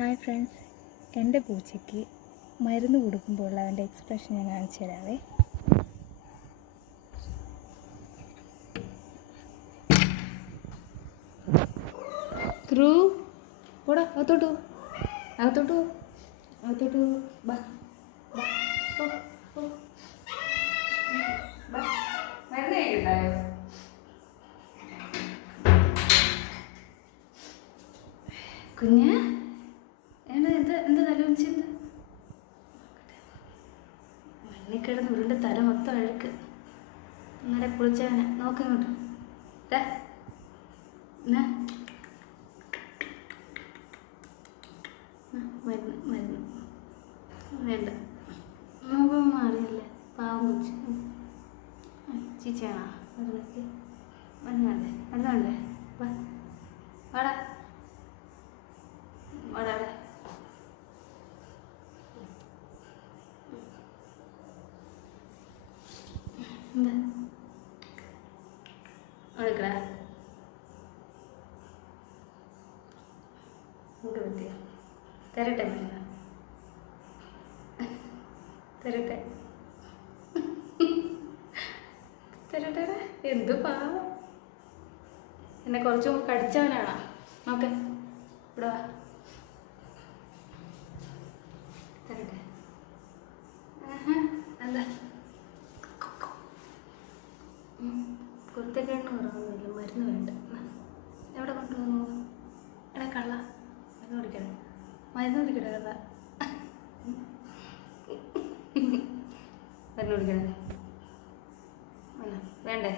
Hi friends, എൻ്റെ പൂച്ചയ്ക്ക് മരുന്ന് കൊടുക്കുമ്പോൾ അവൻ്റെ എക്സ്പ്രഷൻ ഞാൻ കാണിച്ചു തരാവേ. ക്രൂ പോടാ, അകത്തോട്ടു അകത്തോട്ടു അകത്തോട്ടു ബാ ബാ പോ പോ. മരുന്ന് കഴിക്കണ്ടായോ? കുഞ്ഞ് എന്താ തലവെച്ചത്? മണ്ണിൽ കിടന്ന് ഉരുണ്ട് തല മൊത്തം അഴുക്ക്. ഇന്നലെ കുളിച്ചവനെ നോക്കിങ്ങോട്ട് മരുന്ന് മരുന്ന് വേണ്ട, മുഖം മാറിയല്ലേ പാവം കുച്ച്. ചീച്ചയാണോ മരുന്നൊക്കെ? മരുന്നുണ്ടേ മരുന്നുണ്ടേ വാടാ വാടാ. എന്താ എടുക്കടാ, നമുക്ക് പറ്റിയ തരട്ടെ മരുന്ന് തരട്ടെ തരട്ടെ. എന്ത് പാവം, എന്നെ കുറച്ച് മുമ്പ് കടിച്ചവനാണോ? നോക്ക് ഇവിടെ വാ, തരട്ടെ. എന്താ കുരുത്തക്കേടിന് കുറവൊന്നുമില്ല, മരുന്ന് വേണ്ട. എവിടെ കൊണ്ടുപോകുന്നു? എടാ കള്ള, മരുന്ന് കുടിക്കണേ, മരുന്ന് കുടിക്കണേ കള്ള, മരുന്ന് കുടിക്കണേ വേണ്ടേ?